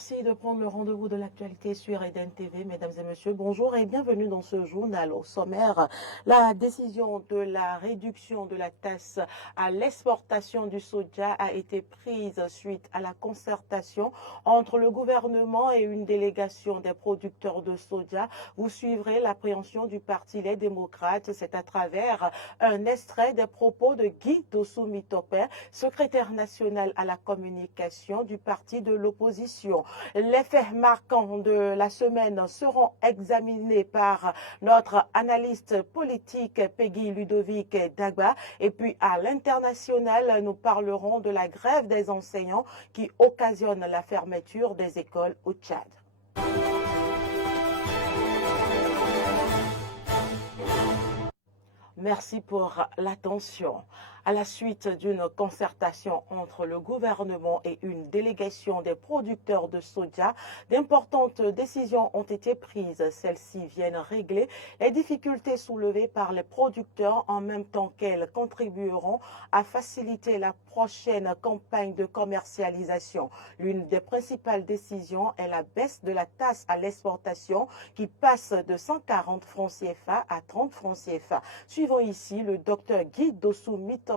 Merci de prendre le rendez-vous de l'actualité sur Eden TV. Mesdames et messieurs, bonjour et bienvenue dans ce journal. Au sommaire, la décision de la réduction de la taxe à l'exportation du soja a été prise suite à la concertation entre le gouvernement et une délégation des producteurs de soja. Vous suivrez l'appréhension du Parti Les Démocrates. C'est à travers un extrait des propos de Guy Dossou Mitope, secrétaire national à la communication du parti de l'opposition. Les faits marquants de la semaine seront examinés par notre analyste politique Peggy Ludovic Dagba. Et puis à l'international, nous parlerons de la grève des enseignants qui occasionne la fermeture des écoles au Tchad. Merci pour l'attention. À la suite d'une concertation entre le gouvernement et une délégation des producteurs de soja, d'importantes décisions ont été prises. Celles-ci viennent régler les difficultés soulevées par les producteurs en même temps qu'elles contribueront à faciliter la prochaine campagne de commercialisation. L'une des principales décisions est la baisse de la taxe à l'exportation qui passe de 140 francs CFA à 30 francs CFA. Suivons ici le docteur Guy Dossou Mitope,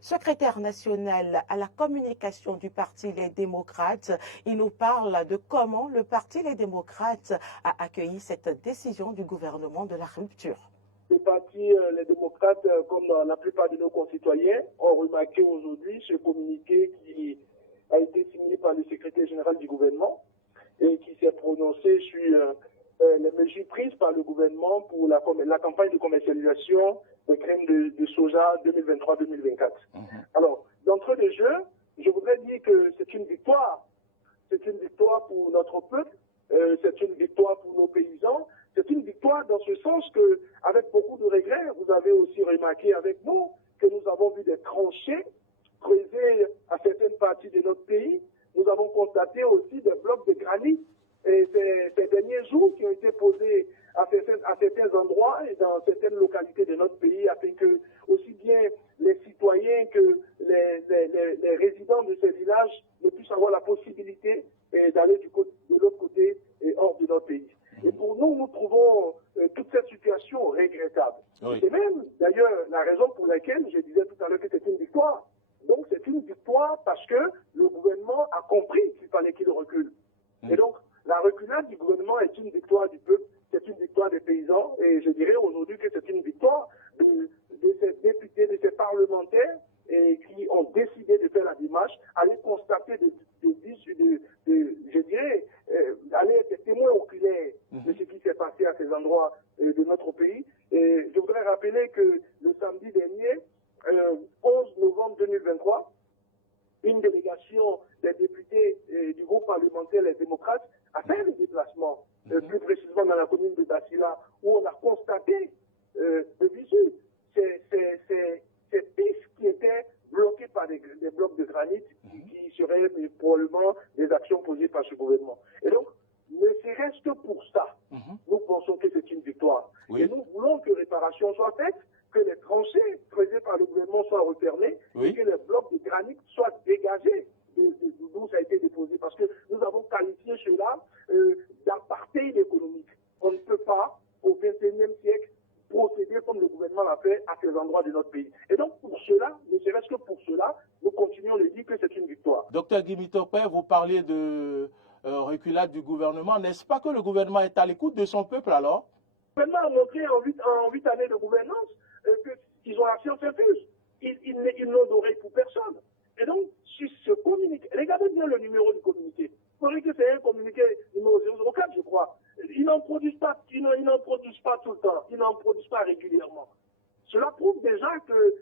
secrétaire national à la communication du Parti Les Démocrates. Il nous parle de comment le Parti Les Démocrates a accueilli cette décision du gouvernement de la rupture. Le Parti Les Démocrates, comme la plupart de nos concitoyens, ont remarqué aujourd'hui ce communiqué qui a été signé par le secrétaire général du gouvernement et qui s'est prononcé sur les mesures prises par le gouvernement pour la campagne de commercialisation des graines de soja 2023-2024. Alors, d'entrée de jeu, je voudrais dire que c'est une victoire. C'est une victoire pour notre peuple, c'est une victoire pour nos paysans, c'est une victoire dans ce sens que, avec beaucoup de regrets, vous avez aussi remarqué avec nous que nous avons vu des tranchées creusées à certaines parties de notre pays. Nous avons constaté aussi des blocs de granit et ces derniers jours qui ont été posés à certains endroits et dans certaines localités de notre pays afin que aussi bien les citoyens que les résidents de ces villages ne puissent avoir la possibilité d'aller de l'autre côté et hors de notre pays. Et pour nous, nous trouvons toute cette situation regrettable. Oui. C'est même d'ailleurs la raison pour laquelle je disais tout à l'heure que c'est une victoire. Donc c'est une victoire parce que le gouvernement a compris qu'il fallait qu'il recule. Et donc la reculade du gouvernement est une victoire du peuple, c'est une victoire des paysans, et je dirais aujourd'hui que c'est une victoire de ces députés, de ces parlementaires qui ont décidé de faire la démarche, aller constater je dirais, aller être témoins oculaires de ce qui s'est passé à ces endroits de notre pays. Et je voudrais rappeler que le samedi dernier, 11 novembre 2023, une délégation des députés du groupe parlementaire Les Démocrates a fait le déplacement, plus précisément dans la commune de Dassila, où on a constaté de visu ces pistes qui étaient bloquées par des blocs de granit qui seraient probablement des actions posées par ce gouvernement. Et donc, ne serait-ce que pour ça, nous pensons que c'est une victoire. Oui. Et nous voulons que réparation soit faite, que les tranchées creusées par le gouvernement soient refermées, oui, et que les blocs de granit soient dégagés d'où ça a été déposé. Parce que nous avons qualifié cela d'apartheid économique. On ne peut pas, au XXIe siècle, procéder comme le gouvernement l'a fait à ces endroits de notre pays. Et donc, pour cela, ne serait-ce que pour cela, nous continuons de dire que c'est une victoire. Docteur Guy Mitope, vous parlez de reculade du gouvernement. N'est-ce pas que le gouvernement est à l'écoute de son peuple alors? Le gouvernement a montré en 8 années de gouvernance qu'ils ont la science infuse. Ils n'ont d'oreille pour personne. Et donc, si ce communiqué, regardez bien le numéro du communiqué. Vous voyez que c'est un communiqué numéro 004, je crois. Ils n'en produisent pas tout le temps. Ils n'en produisent pas régulièrement. Cela prouve déjà que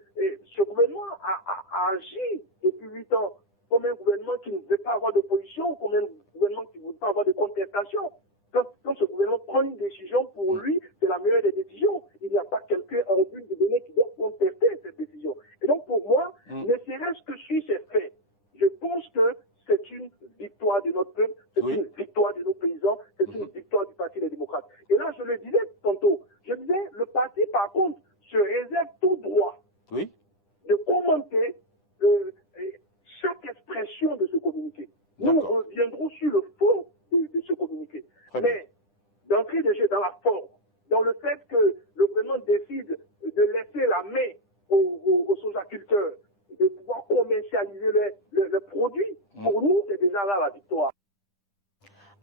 ce gouvernement a agi depuis 8 ans comme un gouvernement qui ne veut pas avoir d'opposition, comme un gouvernement qui ne veut pas avoir de contestation. Quand ce gouvernement prend une décision, pour lui, c'est la meilleure des décisions. Il n'y a pas quelqu'un en but de donner qui doit contester cette décision. Et donc, pour moi, ne serait-ce que sur ces faits, je pense que c'est une victoire de notre peuple, c'est une victoire de nos paysans, c'est une victoire du Parti des démocrates. Et là, je le disais tantôt, je disais, le parti, par contre, se réserve tout droit de commenter chaque expression de ce communiqué. Nous reviendrons sur le fond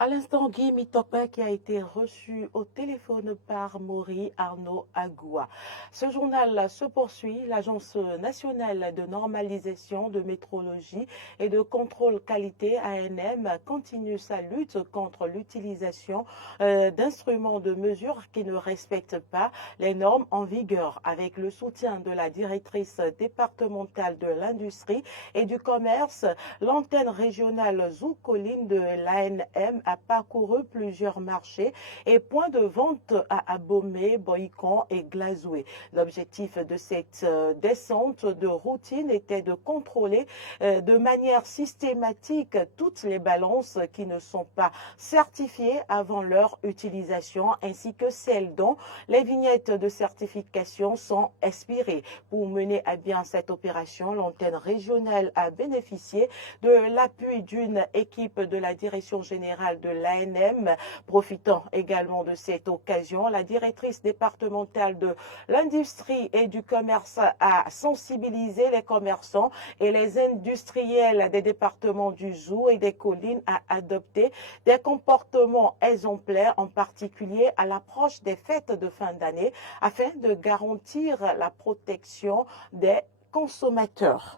À l'instant, Guy Mitokba qui a été reçu au téléphone par Maury Arnaud Agoua. Ce journal se poursuit. L'Agence nationale de normalisation de métrologie et de contrôle qualité ANM continue sa lutte contre l'utilisation d'instruments de mesure qui ne respectent pas les normes en vigueur. Avec le soutien de la directrice départementale de l'industrie et du commerce, l'antenne régionale Zoukoline de l'ANM a parcouru plusieurs marchés et points de vente à Abomey, Boïcon et Glazoué. L'objectif de cette descente de routine était de contrôler de manière systématique toutes les balances qui ne sont pas certifiées avant leur utilisation ainsi que celles dont les vignettes de certification sont expirées. Pour mener à bien cette opération, l'antenne régionale a bénéficié de l'appui d'une équipe de la direction générale de l'ANM. Profitant également de cette occasion, la directrice départementale de l'industrie et du commerce a sensibilisé les commerçants et les industriels des départements du Zou et des collines à adopter des comportements exemplaires, en particulier à l'approche des fêtes de fin d'année, afin de garantir la protection des consommateurs.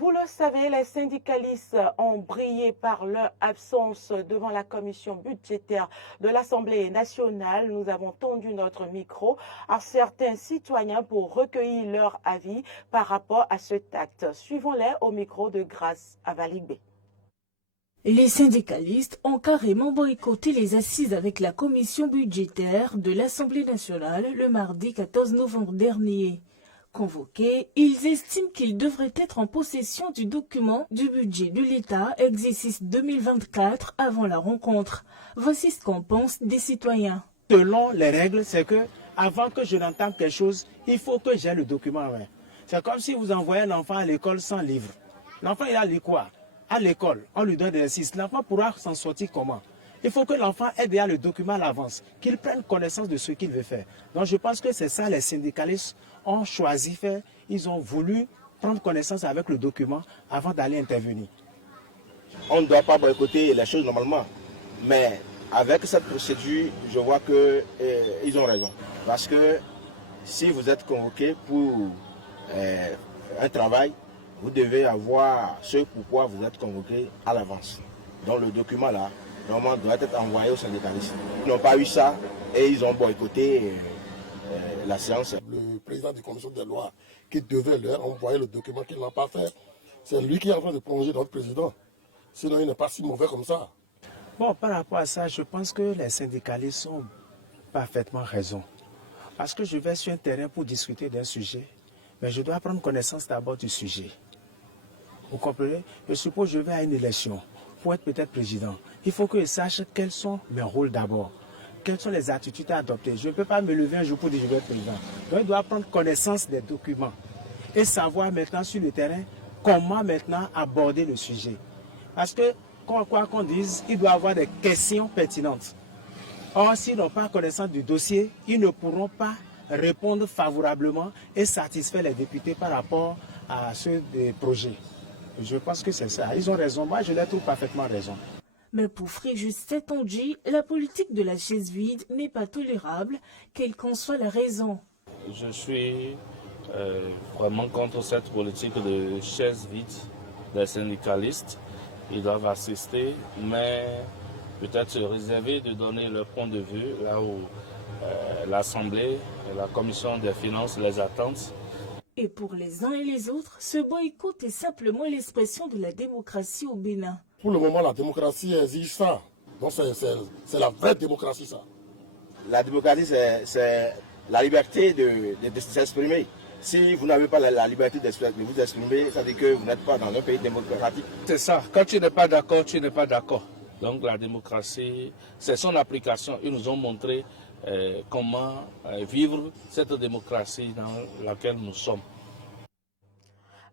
Vous le savez, les syndicalistes ont brillé par leur absence devant la commission budgétaire de l'Assemblée nationale. Nous avons tendu notre micro à certains citoyens pour recueillir leur avis par rapport à cet acte. Suivons-les au micro de Grâce Avaligbe. Les syndicalistes ont carrément boycotté les assises avec la commission budgétaire de l'Assemblée nationale le mardi 14 novembre dernier. Convoqués, ils estiment qu'ils devraient être en possession du document du budget de l'État exercice 2024 avant la rencontre. Voici ce qu'en pensent des citoyens. Selon les règles, c'est que avant que je n'entame quelque chose, il faut que j'ai le document en main. C'est comme si vous envoyez un enfant à l'école sans livre. L'enfant, il a lu quoi? À l'école, on lui donne des exercices. L'enfant pourra s'en sortir comment? Il faut que l'enfant ait déjà le document à l'avance, qu'il prenne connaissance de ce qu'il veut faire. Donc je pense que c'est ça les syndicalistes ont choisi faire. Ils ont voulu prendre connaissance avec le document avant d'aller intervenir. On ne doit pas boycotter les choses normalement. Mais avec cette procédure, je vois qu'ils ont raison. Parce que si vous êtes convoqué pour un travail, vous devez avoir ce pourquoi vous êtes convoqué à l'avance. Donc le document là, normalement, doit être envoyé aux syndicalistes. Ils n'ont pas eu ça et ils ont boycotté la séance. Le président de la commission des lois qui devait leur envoyer le document qu'il n'a pas fait, c'est lui qui est en train de plonger notre président. Sinon, il n'est pas si mauvais comme ça. Bon, par rapport à ça, je pense que les syndicalistes ont parfaitement raison. Parce que je vais sur un terrain pour discuter d'un sujet, mais je dois prendre connaissance d'abord du sujet. Vous comprenez? Je suppose que je vais à une élection pour être peut-être président. Il faut que je sache quels sont mes rôles d'abord. Quelles sont les attitudes à adopter. Je ne peux pas me lever un jour pour dire que je vais être président. Donc, je dois prendre connaissance des documents et savoir maintenant sur le terrain comment maintenant aborder le sujet. Parce que, quoi qu'on dise, il doit y avoir des questions pertinentes. Or, s'ils n'ont pas connaissance du dossier, ils ne pourront pas répondre favorablement et satisfaire les députés par rapport à ceux des projets. Je pense que c'est ça. Ils ont raison. Moi, je les trouve parfaitement raison. Mais pour Fréjus Setondji, la politique de la chaise vide n'est pas tolérable, quelle qu'en soit la raison. Je suis vraiment contre cette politique de chaise vide des syndicalistes. Ils doivent assister, mais peut-être se réserver de donner leur point de vue là où l'Assemblée et la Commission des finances les attendent. Et pour les uns et les autres, ce boycott est simplement l'expression de la démocratie au Bénin. Pour le moment, la démocratie exige ça. Donc c'est la vraie démocratie, ça. La démocratie, c'est la liberté de s'exprimer. Si vous n'avez pas la liberté de vous exprimer, ça veut dire que vous n'êtes pas dans un pays démocratique. C'est ça. Quand tu n'es pas d'accord, tu n'es pas d'accord. Donc la démocratie, c'est son application. Ils nous ont montré comment vivre cette démocratie dans laquelle nous sommes.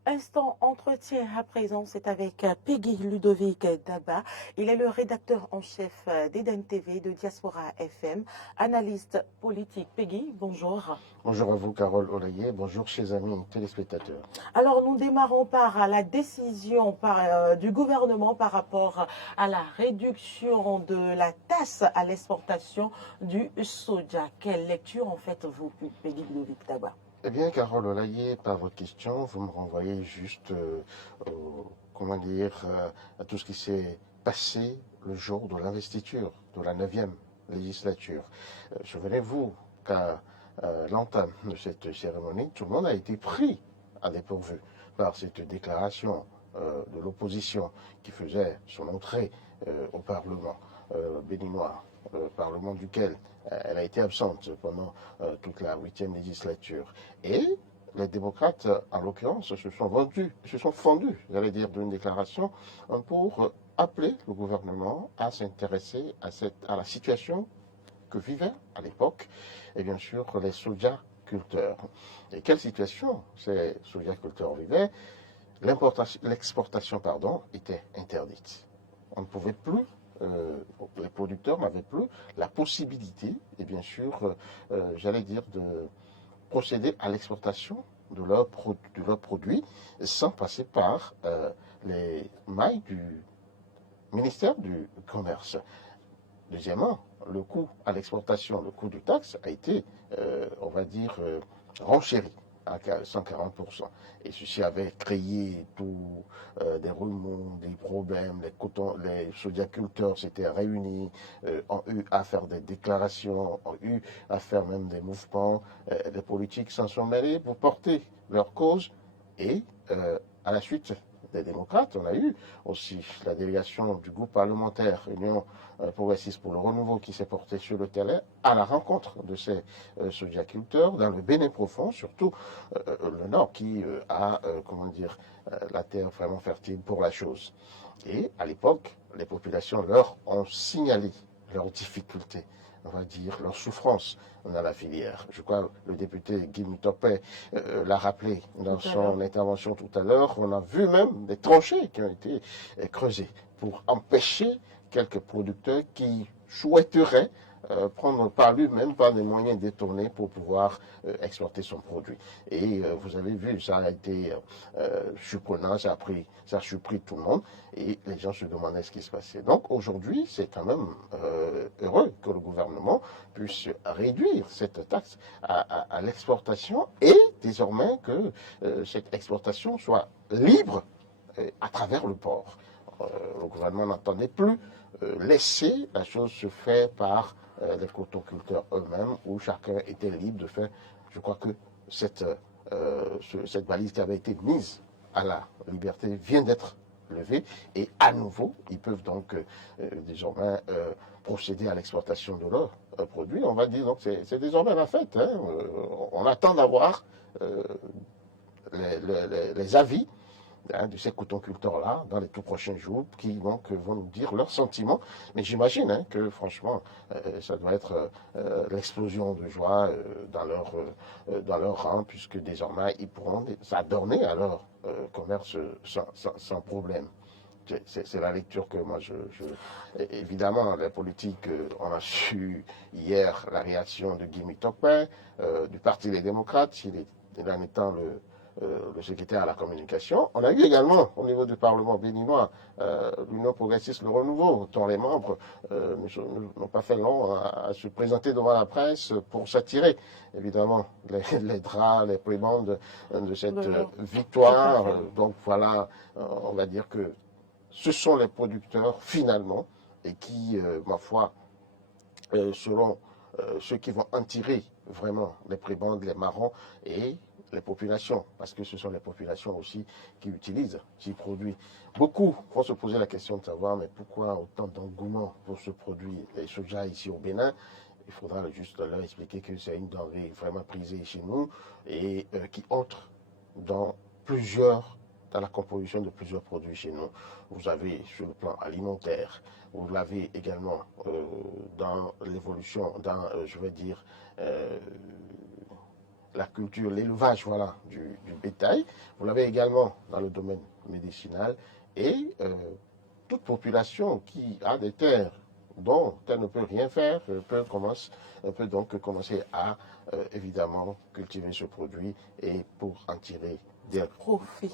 Instant entretien à présent, c'est avec Peggy Ludovic Daba. Il est le rédacteur en chef d'Eden TV, de Diaspora FM, analyste politique. Peggy, bonjour. Bonjour à vous, Carole Olaye. Bonjour, chers amis téléspectateurs. Alors, nous démarrons par la décision du gouvernement par rapport à la réduction de la taxe à l'exportation du soja. Quelle lecture en faites-vous, Peggy Ludovic Daba? Eh bien, Carole Olaye, par votre question, vous me renvoyez juste, à tout ce qui s'est passé le jour de l'investiture de la 9e législature. Souvenez-vous qu'à l'entame de cette cérémonie, tout le monde a été pris à dépourvu par cette déclaration de l'opposition qui faisait son entrée au Parlement béninois, Parlement duquel elle a été absente pendant toute la 8e législature. Et les démocrates, en l'occurrence, se sont fendus, j'allais dire, d'une déclaration pour appeler le gouvernement à s'intéresser à la situation que vivaient à l'époque, et bien sûr, les sojaculteurs. Et quelle situation ces sojaculteurs vivaient? L'exportation, était interdite. On ne pouvait plus, les producteurs n'avaient plus la possibilité, et bien sûr, j'allais dire, de procéder à l'exportation de leurs produits sans passer par les mailles du ministère du Commerce. Deuxièmement, le coût à l'exportation, le coût du taxe a été, renchéri à 140%. Et ceci avait créé des remous, des problèmes. Les sojaculteurs s'étaient réunis, ont eu à faire des déclarations, ont eu à faire même des mouvements. Les politiques s'en sont mêlés pour porter leur cause. Et à la suite des démocrates, on a eu aussi la délégation du groupe parlementaire Union progressiste pour le renouveau qui s'est portée sur le terrain à la rencontre de ces sojaculteurs dans le Bénin profond, surtout le Nord qui a la terre vraiment fertile pour la chose. Et à l'époque, les populations leur ont signalé leurs difficultés, on va dire, leur souffrance dans la filière. Je crois que le député Guy Mutopé l'a rappelé dans son intervention tout à l'heure. On a vu même des tranchées qui ont été creusées pour empêcher quelques producteurs qui souhaiteraient prendre par lui-même par des moyens détournés pour pouvoir exporter son produit. Et vous avez vu, ça a été surprenant, ça a surpris tout le monde et les gens se demandaient ce qui se passait. Donc aujourd'hui, c'est quand même heureux que le gouvernement puisse réduire cette taxe à l'exportation et désormais que cette exportation soit libre à travers le port. Le gouvernement n'entendait plus laisser la chose se faire par les cotoculteurs eux-mêmes, où chacun était libre de faire. Je crois que cette balise qui avait été mise à la liberté vient d'être levée et à nouveau, ils peuvent donc désormais procéder à l'exportation de leurs produits. On va dire, donc c'est désormais la fête. Hein. On attend d'avoir les avis de ces cotonculteurs-là dans les tout prochains jours qui donc vont nous dire leurs sentiments. Mais j'imagine que franchement, ça doit être l'explosion de joie dans leur rang, puisque désormais ils pourront s'adorner à leur commerce sans problème. C'est la lecture que moi évidemment, les politiques, on a su hier la réaction de Guy Mutopé, du Parti des démocrates, il en étant le secrétaire à la communication. On a eu également au niveau du Parlement béninois l'Union progressiste, le renouveau, dont les membres n'ont pas fait long à se présenter devant la presse pour s'attirer évidemment les draps, les prébendes de cette victoire. Donc voilà, on va dire que ce sont les producteurs finalement et qui, ma foi, seront ceux qui vont en tirer vraiment les prébendes, les marrons et les populations, parce que ce sont les populations aussi qui utilisent ces produits. Beaucoup vont se poser la question de savoir, mais pourquoi autant d'engouement pour ce produit, les soja ici au Bénin? Il faudra juste leur expliquer que c'est une denrée vraiment prisée chez nous et qui entre dans la composition de plusieurs produits chez nous. Vous avez sur le plan alimentaire, vous l'avez également dans l'évolution, dans, la culture, l'élevage voilà, du bétail. Vous l'avez également dans le domaine médicinal et toute population qui a des terres dont elle ne peut rien faire peut donc commencer à évidemment cultiver ce produit et pour en tirer des profits.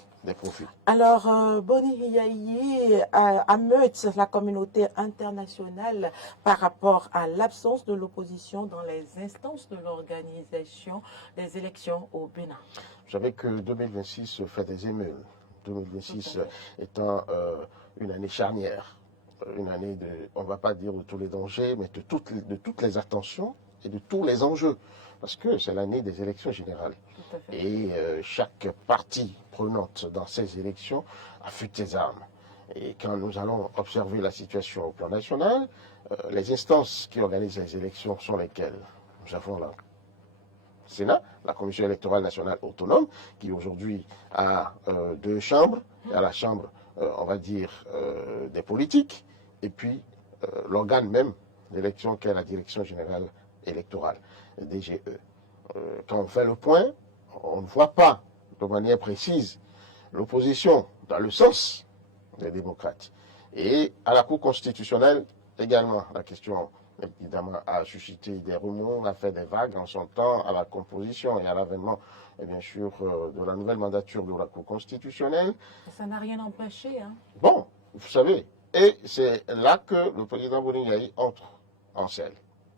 Alors, Boni Yayi ameute la communauté internationale par rapport à l'absence de l'opposition dans les instances de l'organisation des élections au Bénin. Vous savez que 2026 fait des émules. 2026 étant une année charnière, une année de, on ne va pas dire de tous les dangers, mais de toutes les attentions et de tous les enjeux. Parce que c'est l'année des élections générales. Et chaque partie prenante dans ces élections affûte ses armes. Et quand nous allons observer la situation au plan national, les instances qui organisent les élections sont lesquelles? Nous avons le Sénat, la Commission électorale nationale autonome, qui aujourd'hui a 2 chambres. Il y a la chambre, on va dire, des politiques, et puis l'organe même d'élection qui est la Direction générale électorale, DGE. Quand on fait le point, on ne voit pas de manière précise l'opposition dans le sens des démocrates. Et à la Cour constitutionnelle également, la question évidemment a suscité des remous, a fait des vagues en son temps à la composition et à l'avènement, bien sûr, de la nouvelle mandature de la Cour constitutionnelle. Ça n'a rien empêché, hein? Bon, vous savez, et c'est là que le président Boni Yayi entre en scène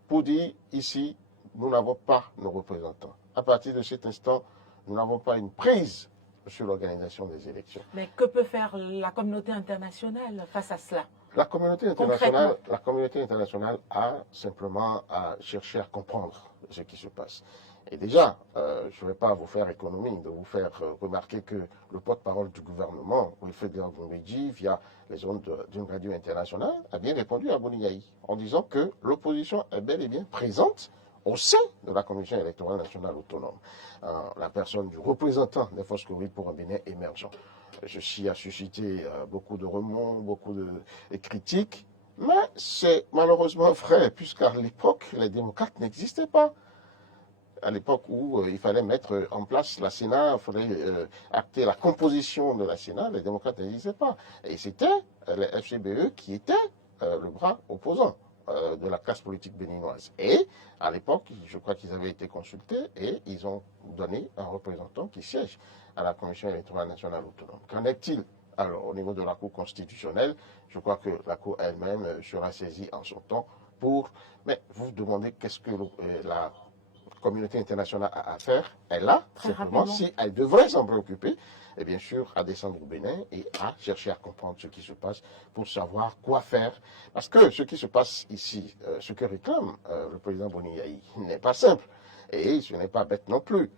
pour dire ici, nous n'avons pas nos représentants. À partir de cet instant, nous n'avons pas une prise sur l'organisation des élections. Mais que peut faire la communauté internationale face à cela? La communauté internationale a simplement à chercher à comprendre ce qui se passe. Et déjà, je ne vais pas vous faire économie de vous faire remarquer que le porte-parole du gouvernement, Wilfred Goumbedji, via les ondes d'une radio internationale, a bien répondu à Boni Yayi en disant que l'opposition est bel et bien présente au sein de la Commission électorale nationale autonome, la personne du représentant des forces Corides pour un Bénin émergent. Ceci a suscité beaucoup de remous, beaucoup de critiques, mais c'est malheureusement vrai, puisqu'à l'époque, les démocrates n'existaient pas. À l'époque où il fallait mettre en place la Sénat, il fallait acter la composition de la Sénat, les démocrates n'existaient pas. Et c'était les FCBE qui étaient le bras opposant de la classe politique béninoise. Et à l'époque, je crois qu'ils avaient été consultés et ils ont donné un représentant qui siège à la Commission électorale nationale autonome. Qu'en est-il alors au niveau de la Cour constitutionnelle? Je crois que la Cour elle-même sera saisie en son temps pour... Mais vous vous demandez qu'est-ce que la communauté internationale a à faire? Elle a, simplement, si elle devrait s'en préoccuper, et bien sûr à descendre au Bénin et à chercher à comprendre ce qui se passe pour savoir quoi faire. Parce que ce qui se passe ici, ce que réclame le président Boni Yayi, n'est pas simple. Et ce n'est pas bête non plus.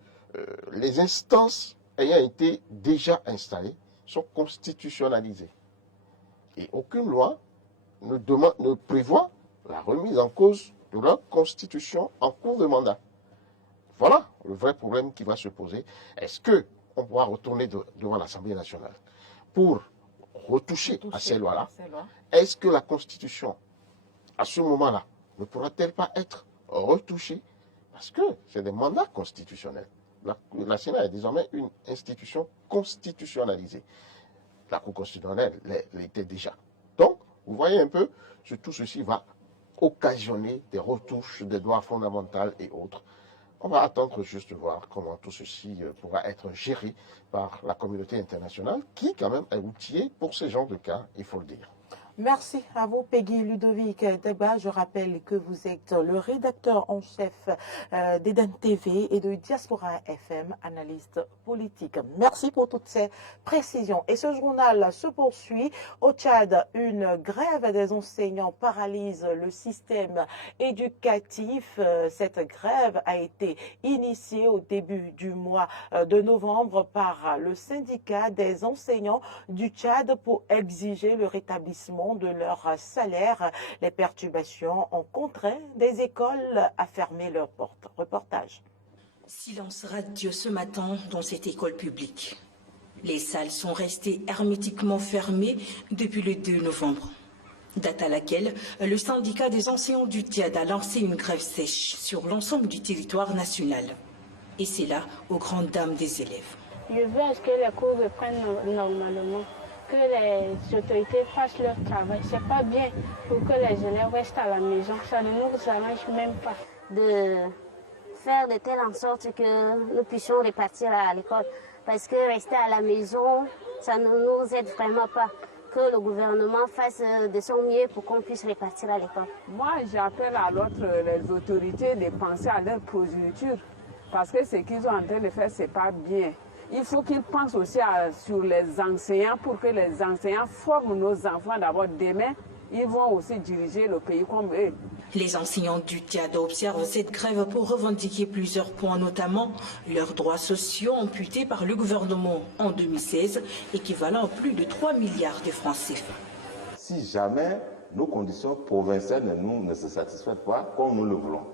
Les instances ayant été déjà installées sont constitutionnalisées. Et aucune loi ne prévoit la remise en cause de leur constitution en cours de mandat. Voilà le vrai problème qui va se poser. Est-ce qu'on pourra retourner devant l'Assemblée nationale pour retoucher à ces lois-là? Est-ce que la Constitution, à ce moment-là, ne pourra-t-elle pas être retouchée? Parce que c'est des mandats constitutionnels. La Sénat est désormais une institution constitutionnalisée. La Cour constitutionnelle l'était déjà. Donc, vous voyez un peu, tout ceci va occasionner des retouches des droits fondamentaux et autres. On va attendre juste voir comment tout ceci pourra être géré par la communauté internationale qui, quand même, est outillée pour ce genre de cas, il faut le dire. Merci à vous, Peggy Ludovic Deba. Je rappelle que vous êtes le rédacteur en chef d'Eden TV et de Diaspora FM, analyste politique. Merci pour toutes ces précisions. Et ce journal se poursuit. Au Tchad, une grève des enseignants paralyse le système éducatif. Cette grève a été initiée au début du mois de novembre par le syndicat des enseignants du Tchad pour exiger le rétablissement de leur salaire. Les perturbations ont contraint des écoles à fermer leurs portes. Reportage. Silence radio ce matin dans cette école publique. Les salles sont restées hermétiquement fermées depuis le 2 novembre, date à laquelle le syndicat des enseignants du Tchad a lancé une grève sèche sur l'ensemble du territoire national. Et c'est là aux grandes dames des élèves. Je veux à ce que les cours reprennent normalement, que les autorités fassent leur travail. C'est pas bien pour que les élèves restent à la maison. Ça ne nous arrange même pas. De faire de telle en sorte que nous puissions repartir à l'école. Parce que rester à la maison, ça ne nous aide vraiment pas. Que le gouvernement fasse de son mieux pour qu'on puisse repartir à l'école. Moi, j'appelle à les autorités de penser à leur progéniture. Parce que ce qu'ils sont en train de faire, ce n'est pas bien. Il faut qu'ils pensent aussi sur les enseignants pour que les enseignants forment nos enfants. D'abord, demain, ils vont aussi diriger le pays comme eux. Les enseignants du TIAD observent cette grève pour revendiquer plusieurs points, notamment leurs droits sociaux amputés par le gouvernement en 2016, équivalent à plus de 3 milliards de francs CFA. Si jamais nos conditions provinciales ne se satisfont pas comme nous le voulons,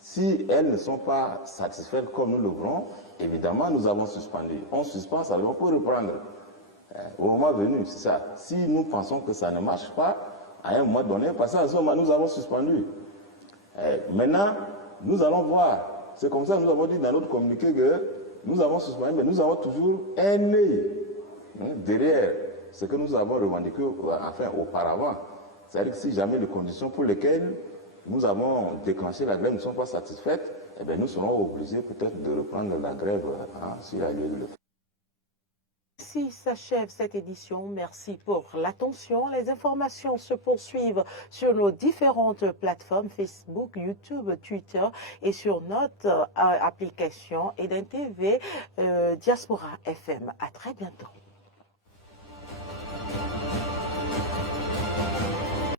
si elles ne sont pas satisfaites comme nous le voulons, évidemment, nous avons suspendu. On suspend, ça va pour reprendre. Au moment venu, c'est ça. Si nous pensons que ça ne marche pas, à un moment donné, parce qu'à ce moment, nous avons suspendu. Maintenant, nous allons voir. C'est comme ça que nous avons dit dans notre communiqué que nous avons suspendu, mais nous avons toujours un œil derrière ce que nous avons revendiqué auparavant. C'est-à-dire que si jamais les conditions pour lesquelles nous avons déclenché la grève ne sont pas satisfaites, eh bien, nous serons obligés peut-être de reprendre la grève s'il y a lieu de le faire. Ici s'achève cette édition. Merci pour l'attention. Les informations se poursuivent sur nos différentes plateformes Facebook, YouTube, Twitter et sur notre application Eden TV Diaspora FM. À très bientôt.